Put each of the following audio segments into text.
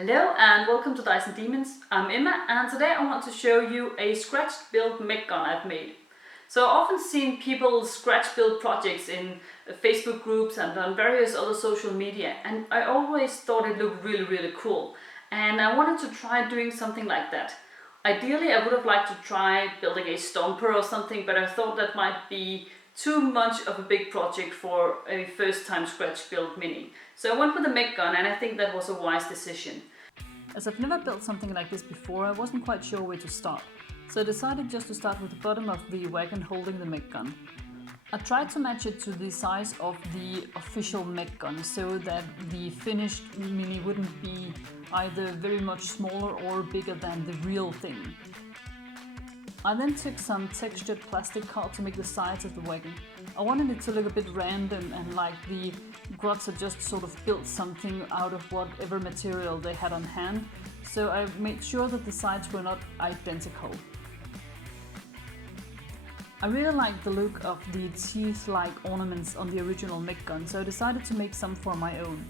Hello and welcome to Dice and Demons. I'm Emma and today I want to show you a scratch build mech gun I've made. So I've often seen people scratch build projects in Facebook groups and on various other social media, and I always thought it looked really cool, and I wanted to try doing something like that. Ideally I would have liked to try building a stomper or something, but I thought that might be too much of a big project for a first time scratch build mini. So I went with a mech gun and I think that was a wise decision. As I've never built something like this before, I wasn't quite sure where to start. So I decided just to start with the bottom of the wagon holding the mech gun. I tried to match it to the size of the official mech gun so that the finished mini wouldn't be either very much smaller or bigger than the real thing. I then took some textured plastic card to make the sides of the wagon. I wanted it to look a bit random and like the Grots had just sort of built something out of whatever material they had on hand, so I made sure that the sides were not identical. I really liked the look of the teeth-like ornaments on the original mech gun, so I decided to make some for my own.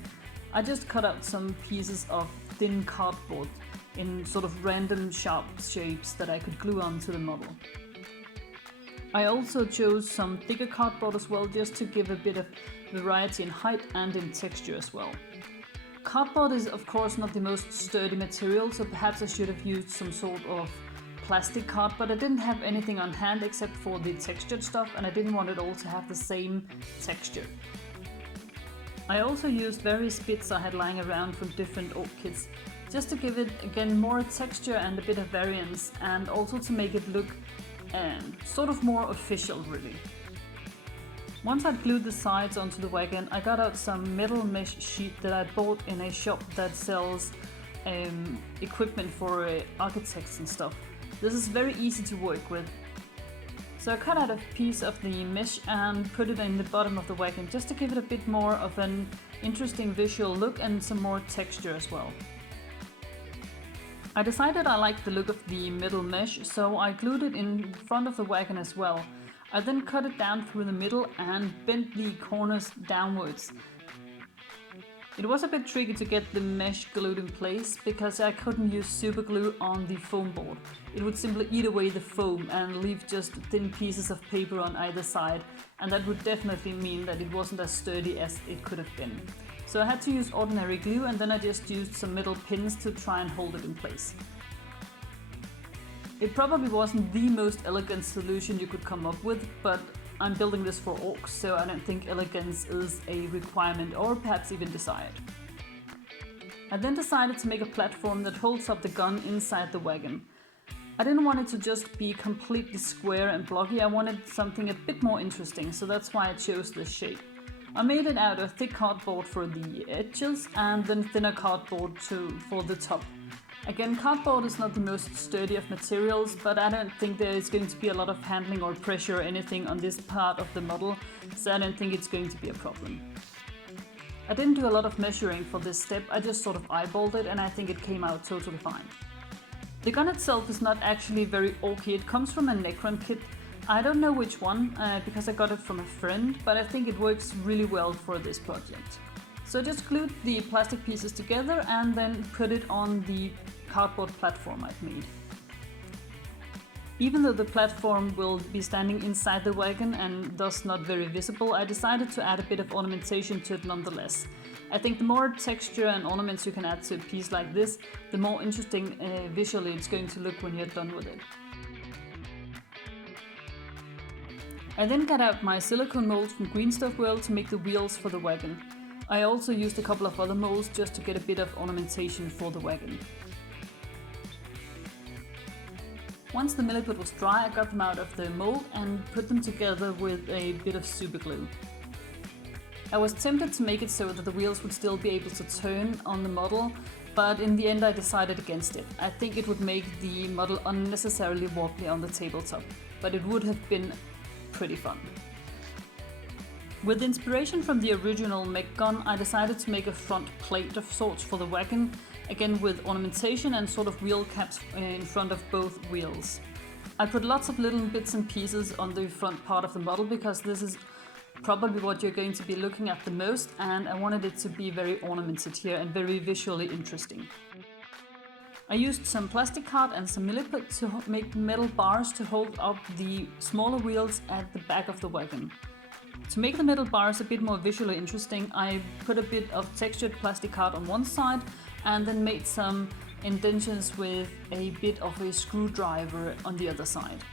I just cut out some pieces of thin cardboard in sort of random sharp shapes that I could glue onto the model. I also chose some thicker cardboard as well, just to give a bit of variety in height and in texture as well. Cardboard is of course not the most sturdy material, so perhaps I should have used some sort of plastic card, but I didn't have anything on hand except for the textured stuff, and I didn't want it all to have the same texture. I also used various bits I had lying around from different orc kits, just to give it again more texture and a bit of variance, and also to make it look sort of more official really. Once I'd glued the sides onto the wagon, I got out some metal mesh sheet that I bought in a shop that sells equipment for architects and stuff. This is very easy to work with. So I cut out a piece of the mesh and put it in the bottom of the wagon, just to give it a bit more of an interesting visual look and some more texture as well. I decided I liked the look of the metal mesh, so I glued it in front of the wagon as well. I then cut it down through the middle and bent the corners downwards. It was a bit tricky to get the mesh glued in place because I couldn't use super glue on the foam board. It would simply eat away the foam and leave just thin pieces of paper on either side, and that would definitely mean that it wasn't as sturdy as it could have been. So I had to use ordinary glue, and then I just used some metal pins to try and hold it in place. It probably wasn't the most elegant solution you could come up with, but I'm building this for orcs, so I don't think elegance is a requirement or perhaps even desired. I then decided to make a platform that holds up the gun inside the wagon. I didn't want it to just be completely square and blocky, I wanted something a bit more interesting, so that's why I chose this shape. I made it out of thick cardboard for the edges and then thinner cardboard for the top. Again, cardboard is not the most sturdy of materials, but I don't think there is going to be a lot of handling or pressure or anything on this part of the model, so I don't think it's going to be a problem. I didn't do a lot of measuring for this step, I just sort of eyeballed it, and I think it came out totally fine. The gun itself is not actually very orky, it comes from a Necron kit. I don't know which one, because I got it from a friend, but I think it works really well for this project. So I just glued the plastic pieces together and then put it on the cardboard platform I've made. Even though the platform will be standing inside the wagon and thus not very visible, I decided to add a bit of ornamentation to it nonetheless. I think the more texture and ornaments you can add to a piece like this, the more interesting visually it's going to look when you're done with it. I then cut out my silicone molds from Green Stuff World to make the wheels for the wagon. I also used a couple of other molds just to get a bit of ornamentation for the wagon. Once the milliput was dry, I got them out of the mold and put them together with a bit of super glue. I was tempted to make it so that the wheels would still be able to turn on the model, but in the end I decided against it. I think it would make the model unnecessarily wobbly on the tabletop, but it would have been pretty fun. With inspiration from the original mech gun, I decided to make a front plate of sorts for the wagon, again with ornamentation and sort of wheel caps in front of both wheels. I put lots of little bits and pieces on the front part of the model because this is probably what you're going to be looking at the most, and I wanted it to be very ornamented here and very visually interesting. I used some plastic card and some milliput to make metal bars to hold up the smaller wheels at the back of the wagon. To make the metal bars a bit more visually interesting, I put a bit of textured plastic card on one side and then made some indentions with a bit of a screwdriver on the other side.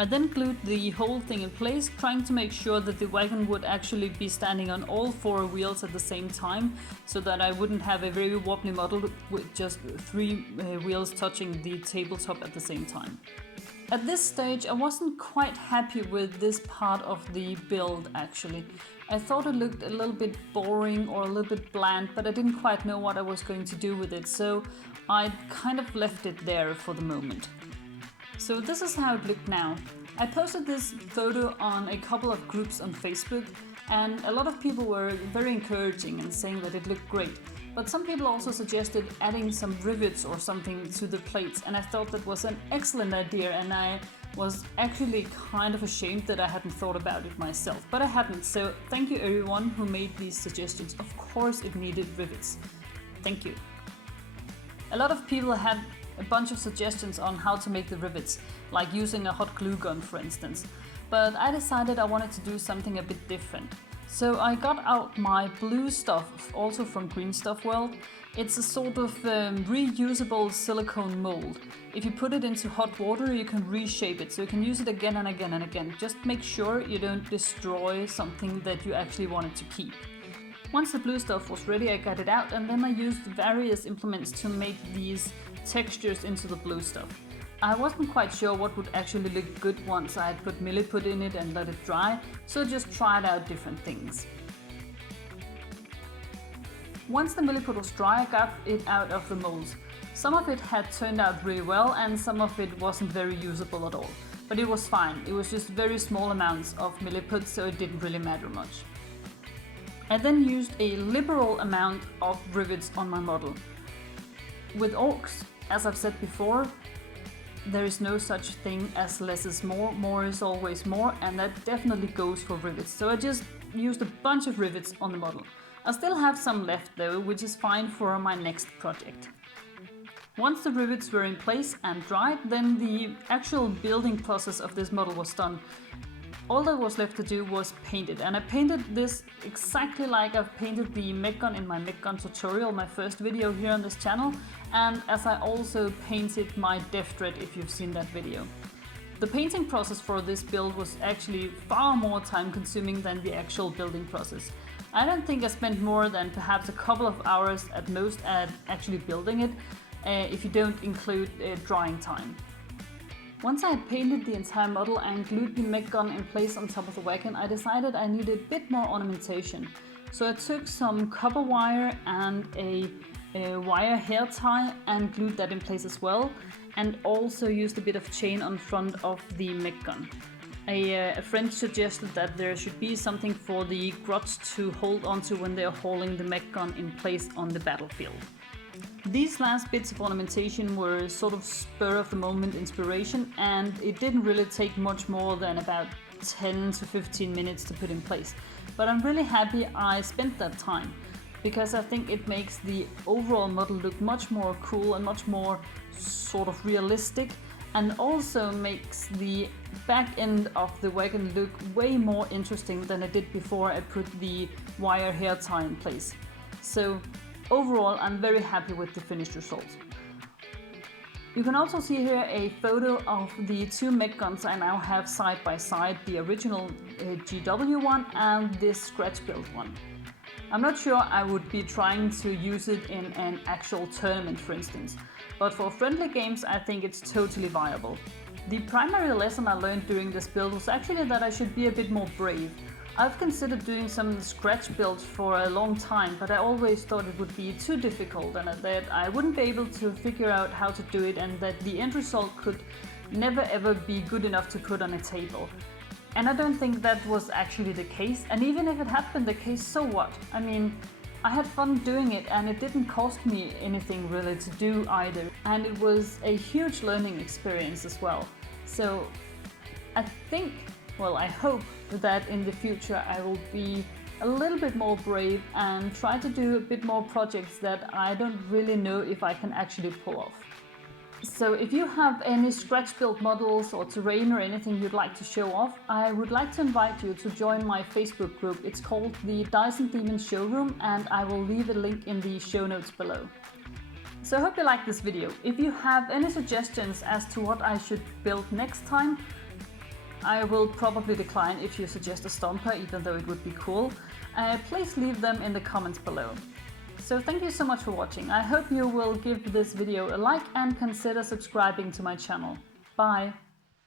I then glued the whole thing in place, trying to make sure that the wagon would actually be standing on all 4 wheels at the same time, so that I wouldn't have a very wobbly model with just 3 wheels touching the tabletop at the same time. At this stage I wasn't quite happy with this part of the build actually. I thought it looked a little bit boring or a little bit bland, but I didn't quite know what I was going to do with it, so I kind of left it there for the moment. So this is how it looked now. I posted this photo on a couple of groups on Facebook, and a lot of people were very encouraging and saying that it looked great. But some people also suggested adding some rivets or something to the plates, and I thought that was an excellent idea, and I was actually kind of ashamed that I hadn't thought about it myself. But I hadn't, so thank you everyone who made these suggestions. Of course it needed rivets. Thank you. A lot of people had a bunch of suggestions on how to make the rivets, like using a hot glue gun for instance. But I decided I wanted to do something a bit different. So I got out my blue stuff, also from Green Stuff World. It's a sort of reusable silicone mold. If you put it into hot water you can reshape it, so you can use it again and again and again. Just make sure you don't destroy something that you actually wanted to keep. Once the blue stuff was ready I got it out, and then I used various implements to make these textures into the blue stuff. I wasn't quite sure what would actually look good once I had put milliput in it and let it dry, so I just tried out different things. Once the milliput was dry I got it out of the molds. Some of it had turned out really well and some of it wasn't very usable at all. But it was fine, it was just very small amounts of milliput, so it didn't really matter much. I then used a liberal amount of rivets on my model. With orcs, as I've said before, there is no such thing as less is more is always more, and that definitely goes for rivets. So I just used a bunch of rivets on the model. I still have some left though, which is fine for my next project. Once the rivets were in place and dried, then the actual building process of this model was done. All that was left to do was paint it, and I painted this exactly like I've painted the mech gun in my mech gun tutorial, my first video here on this channel, and as I also painted my death thread if you've seen that video. The painting process for this build was actually far more time consuming than the actual building process. I don't think I spent more than perhaps a couple of hours at most at actually building it, if you don't include drying time. Once I had painted the entire model and glued the mech gun in place on top of the wagon, I decided I needed a bit more ornamentation. So I took some copper wire and a wire hair tie and glued that in place as well, and also used a bit of chain on front of the mech gun. A friend suggested that there should be something for the grots to hold onto when they are hauling the mech gun in place on the battlefield. These last bits of ornamentation were sort of spur of the moment inspiration, and it didn't really take much more than about 10 to 15 minutes to put in place. But I'm really happy I spent that time, because I think it makes the overall model look much more cool and much more sort of realistic, and also makes the back end of the wagon look way more interesting than I did before I put the wire hair tie in place. So overall, I'm very happy with the finished result. You can also see here a photo of the 2 mech guns I now have side by side, the original GW one and this scratch built one. I'm not sure I would be trying to use it in an actual tournament, for instance, but for friendly games I think it's totally viable. The primary lesson I learned during this build was actually that I should be a bit more brave. I've considered doing some scratch builds for a long time, but I always thought it would be too difficult and that I wouldn't be able to figure out how to do it, and that the end result could never ever be good enough to put on a table. And I don't think that was actually the case, and even if it had been the case, so what? I mean, I had fun doing it and it didn't cost me anything really to do either, and it was a huge learning experience as well. So I think, well, I hope that in the future I will be a little bit more brave and try to do a bit more projects that I don't really know if I can actually pull off. So if you have any scratch built models or terrain or anything you'd like to show off, I would like to invite you to join my Facebook group. It's called the Dice and Demons Showroom, and I will leave a link in the show notes below. So I hope you liked this video. If you have any suggestions as to what I should build next time, I will probably decline if you suggest a stomper, even though it would be cool. Please leave them in the comments below. So thank you so much for watching. I hope you will give this video a like and consider subscribing to my channel. Bye!